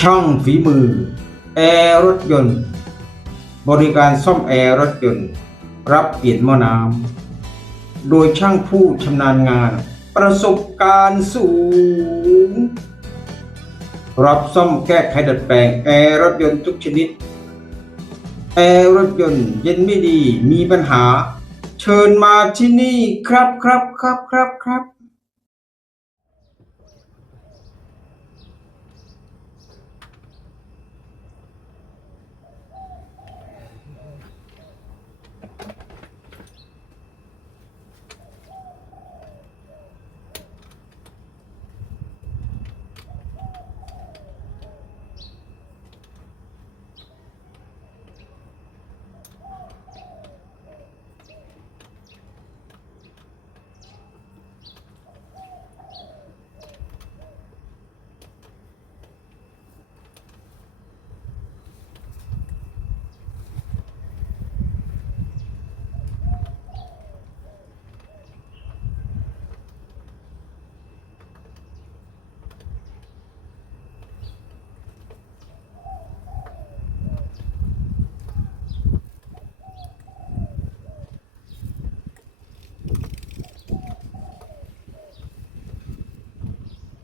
ช่างฝีมือ แอร์รถยนต์ บริการซ่อมแอร์รถยนต์ รับเปลี่ยนหม้อน้ำ โดยช่างผู้ชำนาญงาน ประสบการณ์สูง รับซ่อมแก้ไขดัดแปลงแอร์รถยนต์ทุกชนิด แอร์รถยนต์เย็นไม่ดีมีปัญหา เชิญมาที่นี่ครับครับครับครับครับ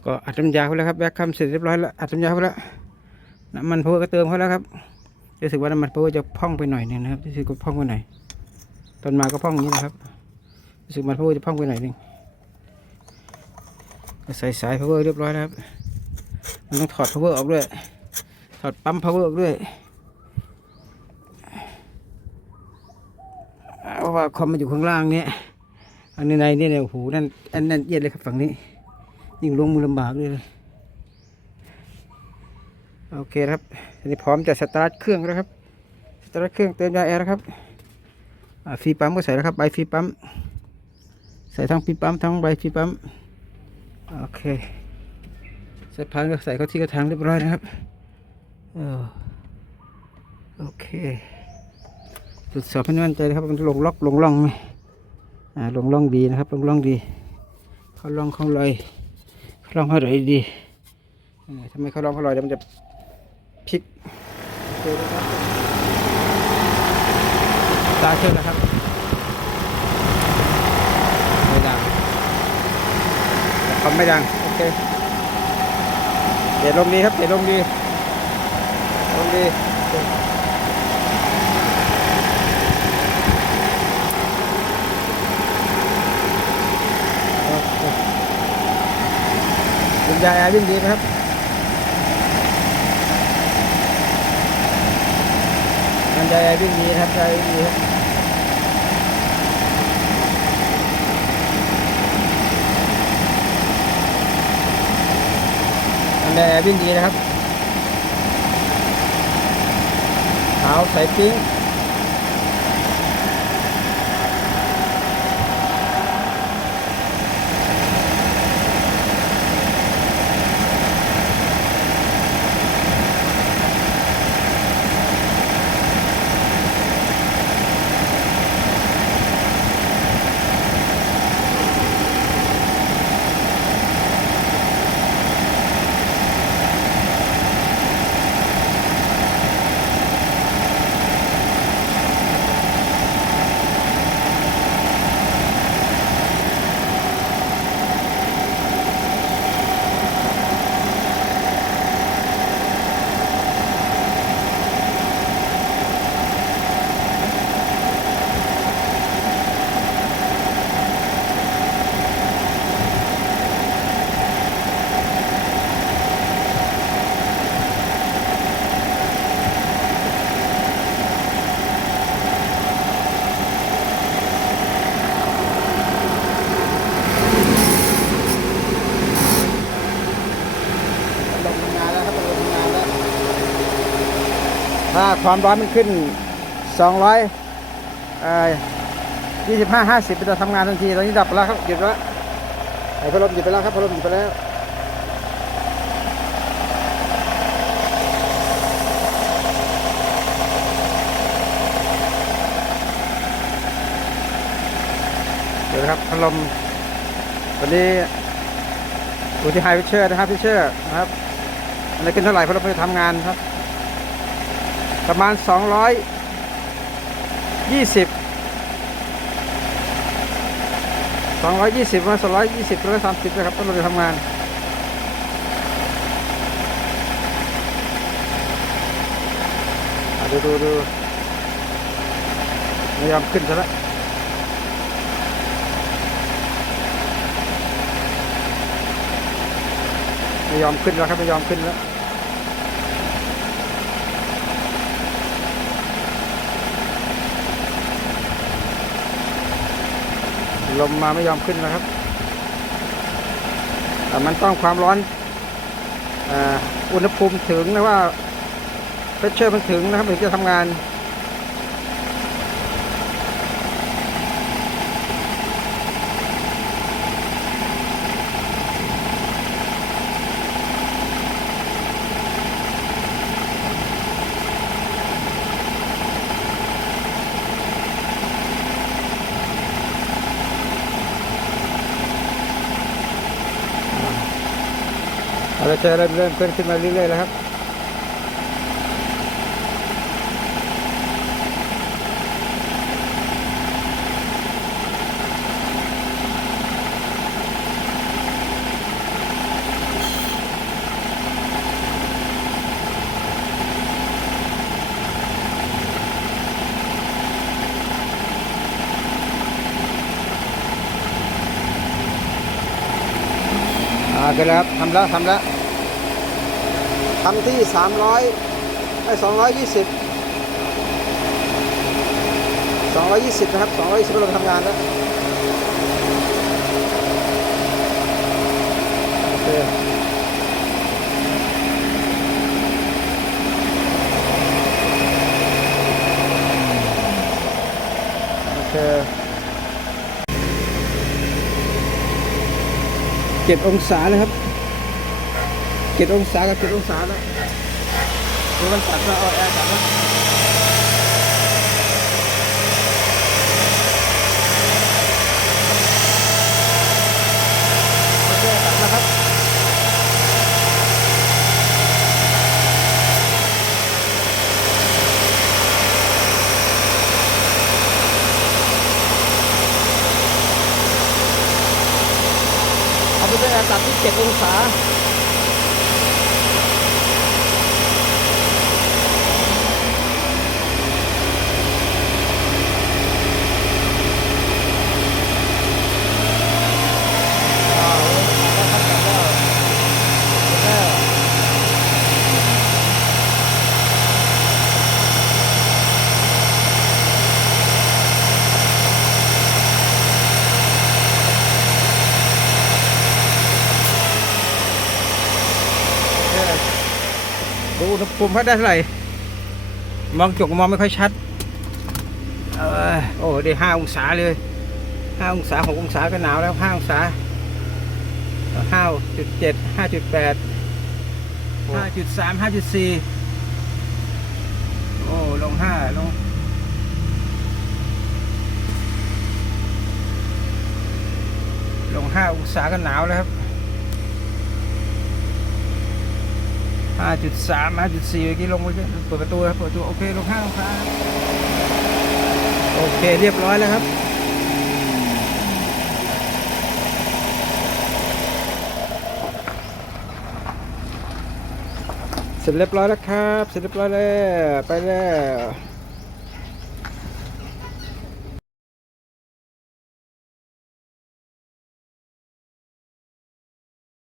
ก็อัดน้ำยาไปแล้วครับแบกคำเสร็จเรียบร้อยแล้วอัดน้ำยาไปแล้วน้ำมันเพอก็เติมเขาแล้วครับรู้สึกว่าน้ำมันเพอจะพองไปหน่อยหนึงนะครับรู้สึกว่าพองไปหน่อยตอนมาก็พองอย่างนี้นะครับรู้สึกมันเพอจะพองไปหน่อยหนึงใส่สายเพอเรียบร้อยแล้วครับมันต้องถอดเพอออกด้วยถอดปั๊มเพอออกด้วยเพราะว่าคอมมันอยู่ข้างล่างเนี่ยอันในนี่เนี่ยโอ้โหนั่นอันนั้นเย็นเลยครับฝั่งนี้ ยิ่งลงมือลำบากเลยเลยโอเคครับอันนี้พร้อมจะสตาร์ทเครื่องแล้วครับสตาร์ทเครื่องเติมยาแอร์แล้วครับฟรีปั๊มก็ใส่แล้วครับใบฟรีปั๊มใส่ทั้งฟรีปั๊มทั้งใบฟรีปั๊มโอเคใส่พันก็ใส่เข้าที่กระถางเรียบร้อยนะครับออโอเคตรวจสอบให้มั่นใจนะครับมันลงล็อกลงร่องไหมอ่าลงร่องดีนะครับลงร่องดีเขาล่องเขาลอย เขาลองเขาลอยดีทำไมเขาลองเขาลอยแล้วมันจะพลิกตาเชื่อนะครับไม่ดังแต่คอมไม่ดัง โอเคเดี๋ยวลมดีครับเดี๋ยวลมดีลมดีโอเคโอเค คุณยายอาวิ่งดีครับคุณยายอาวิ่งดีนะครับยายวิ่งดีครับคุณยายอาวิ่งดีนะครับขาวใสปิ้งทำงานแล้วครับลงทำงานแล้ว ถ้า ความร้อนมันขึ้น 200เอ่อ25 50เป็นตัวทำงานทันทีตอนนี้ดับไปแล้วครับหยุดแล้วไอ้พัดลมหยุดไปแล้วครับพัดลมหยุดไปแล้วเดี๋ยวนะครับพัดลมวันนี้อยู่ที่ไฮพิเชอร์นะครับพิเชอร์นะครับอันนี้ขึ้นเท่าไหร่พราะเราไปทำงานครับ ประมาณสองร้อยยี่สิบสองร้อยยี่สิบมาสองร้อยยี่สิบสองร้อยสามสิบนะครับต้องเราไปทำงานอะดูดูดูไม่ยอมขึ้นซะแล้วไม่ยอมขึ้นแล้วครับไม่ยอมขึ้นแล้ว ลมมาไม่ยอมขึ้นนะครับแต่มันต้องความร้อนอ่าอุณหภูมิถึงนะว่าเพชเชอร์มันถึงนะครับถึงจะทำงาน เราจะเริ่ม คันแล้วครับทำแล้วทำแล้วทำที่สามร้อยไอ้สองร้อยยี่สิบสองร้อยยี่สิบนะครับสองร้อยยี่สิบเราทำงานแล้วโอเคโอเคเจ็ดองศาเลยครับ เจ็ดองศากับเจ็ดองศาแล้วมันตัดแล้วเอาแอร์ตัดแล้วโอเคตัดแล้วครับเอาไปเป็นอร์ตัดที่เจ็ดองศาอ้าวตัดแล้วครับตัดแล้วตัดแล้วโอเคดู อุณหภูมิพัดได้เท่าไหร่ มองจกมองไม่ค่อยชัดเออโอ้ได้ห้าองศาเลยห้าองศาหกองศาก็หนาวแล้วห้าองศาห้าจุดเจ็ดห้าจุดแปดห้าจุดสามห้าจุดสี่โอ้ลงห้าลงลงห้าองศาก็หนาวแล้วครับ ห้าจุดสามห้าจุดสี่เมื่อกี้ลงไปเปิดประตูครับเปิดประตูโอเคลงห้าองศาโอเคเรียบร้อยแล้วครับเสร็จเรียบร้อยแล้วครับ เสร็จเรียบร้อยแล้ว ไปแล้ว